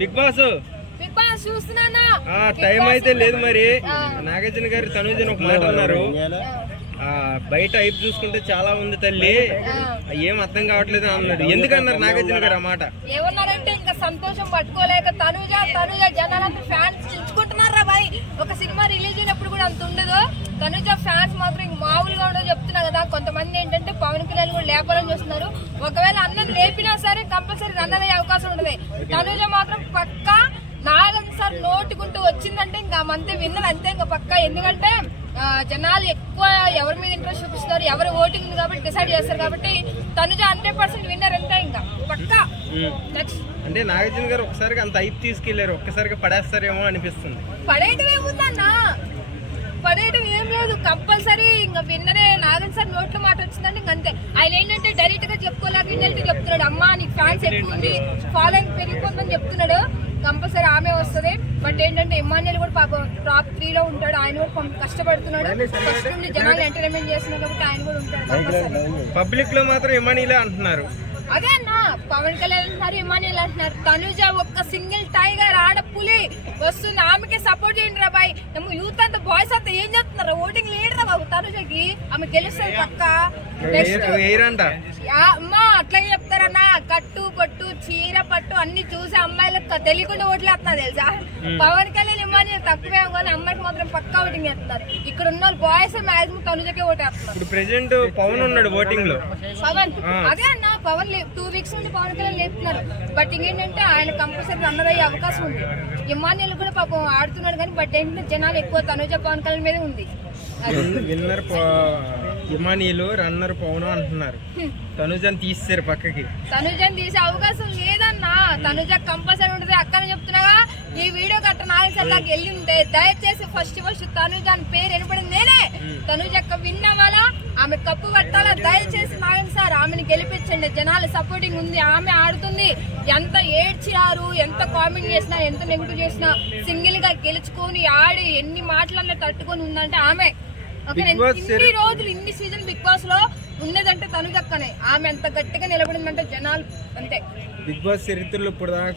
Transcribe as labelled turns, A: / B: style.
A: Big boss?
B: Big boss చూస్తున్నానా
A: ఆ time అయితే లేదు మరి. నాగార్జున గారు తనుజన్ ఒక మాట అన్నారు. ఆ బయట ఐపు చూసుకుంటే చాలా ఉంది తల్లి. ఏం అర్థం కావట్లేదు అని అన్నాడు. ఎందుకన్నారు నాగార్జున గారు ఆ మాట?
B: ఏమన్నారంటే ఇంకా సంతోషం పట్టుకోలేక తనుజ తనుజ జనాలంతా ఫ్యాన్స్ చిల్చుకుంటున్నారా బాయ్? ఒక సినిమా రిలీజ్ అయినప్పుడు కూడా అంత ఉండదు. తనుజ ఫ్యాన్స్ మాత్రం ఇంక మామూలుగా ఉండదు చెప్తున్నా కదా. కొంతమంది ఏంటంటే పవన్ కళ్యాణ్ కూడా లేపాలని చూస్తున్నారు. ఒకవేళ అన్నం లేపినా సరే కంపల్సరీ రన్ అయ్యే అవకాశం ఉండదు. తనుజ మాత్రం పక్కా నాగం సార్ నోటుకుంటూ వచ్చిందంటే ఇంకా మంతే విన్నది అంతే ఇంకా పక్కా. ఎందుకంటే జనాలు ఎక్కువ ఎవరి మీద ఇంట్రెస్ట్ చూపిస్తున్నారు ఎవరు ఓటింగ్ ఉంది కాబట్టి డిసైడ్ చేస్తారు కాబట్టి తనుజ హండ్రెడ్ పర్సెంట్ విన్నర్ అంతే ఇంకా. పక్కా. నెక్స్ట్
A: అంటే నాగార్జున గారు ఒకసారిగా అంత ఐపు తీసుకెళ్ళారు ఒక్కసారిగా పడేస్తారేమో అనిపిస్తుంది.
B: పడేయటం ఏముందన్న పడేయటం ఏం లేదు కంపల్సరీ ఇంకా విన్నరే నాగన్ సార్ నోట్ల మాట వచ్చిందంటే ఇంక అంతే. ఆయన ఏంటంటే డైరెక్ట్గా చెప్పుకోలేక ఏంటంటే చెప్తున్నాడు అమ్మా నీకు ఫ్యాన్స్ ఎక్కువ ఉంది ఫాలోయింగ్ పెరిగిపోతుందని చెప్తున్నాడు కంపల్సరీ ఆమె వస్తుంది. బట్ ఏంటంటే ఇమాన్యుల్ కూడా పాపం టాప్ త్రీలో ఉంటాడు ఆయన కూడా కొంచెం కష్టపడుతున్నాడు ఫస్ట్ నుండి జనాలు ఎంటర్టైన్మెంట్ చేస్తున్నాడు కాబట్టి ఆయన కూడా ఉంటాడు
A: పబ్లిక్లో మాత్రం ఇమానీలే అంటున్నారు
B: అదే అన్న పవన్ కళ్యాణ్ అంటున్నారు ఇమానియల్ అంటున్నారు తనుజ ఒక్క సింగిల్ టైగర్ ఆడ పులి వస్తుంది ఆమెకే సపోర్ట్ చేయండి రా బాయ్ ఏమో యూత్ అంతా బాయ్స్ అంతా ఏం చేస్తున్నారు ఓటింగ్ లేడరా బాబు తనుజకి ఆమె గెలుస్తుంది పక్క నెక్స్ట్ అమ్మా అట్లాగే చెప్తారన్న. కట్టు పట్టు చీర పట్టు అన్ని చూసి అమ్మాయిలకు తెలియకుండా ఓట్లు వేస్తున్నారు తెలుసా పవన్ కళ్యాణ్ ఇమానియల్ తక్కువే కానీ అమ్మాయికి మాత్రం పక్కా ఓటింగ్ వేస్తున్నారు. ఇక్కడ ఉన్న వాళ్ళు బాయ్స్ మాక్సిమం తనుజకే ఓటు వేస్తున్నారు
A: ఇప్పుడు ప్రెసెంట్ పవన్ ఉన్నాడు ఓటింగ్లో.
B: పవన్. అదే అన్న పవన్ టూ వీక్స్ నుండి పవన్ కళ్యాణ్ లేపుతున్నారు. బట్ ఇంకేంటంటే ఆయన కంపల్సరీ రన్నర్ అయ్యే అవకాశం ఉంది. ఇమాన్యుల్ కూడా పాపం ఆడుతున్నాడు కానీ బట్ ఏంటంటే జనాలు ఎక్కువ తనుజ పవన్ కళ్యాణ్ మీదే ఉంది.
A: విన్నర్ ఇమానీలు రన్నర్ పవన్ అంటున్నారు. తనుజని తీస్తారు పక్కకి.
B: తనుజని తీసే అవకాశం లేదన్నా తనుజ కంపల్సరీ ఉంటుంది. అక్కనే చెప్తున్నాగా ఈ వీడియో గట్ట నాలుగు సార్లు దాకా వెళ్ళి ఉంటే దయచేసి ఫస్ట్ ఫస్ట్ తనుజ అని పేరు వినపడింది నేనే. తనుజ విన్న వాళ్ళ ఆమె కప్పు పట్టాలా? దయచేసి నాగన్ సార్ ఆమెను గెలిపించండి. జనాలు సపోర్టింగ్ ఉంది. ఆమె ఆడుతుంది. ఎంత ఏడ్చినారు ఎంత కామెంట్ చేసినా ఎంత నెగిటివ్ చేసినా సింగిల్గా గెలుచుకొని ఆడి ఎన్ని మాటలన్నా తట్టుకొని ఉందంటే ఆమె. ఇన్ని రోజులు ఇన్ని సీజన్ బిగ్ బాస్లో ఉన్నదంటే తనుజక్కనే. ఆమె ఎంత గట్టిగా నిలబడిందంటే జనాలు అంతే.
A: బిగ్ బాస్ చరిత్రలో ఇప్పుడు దాకా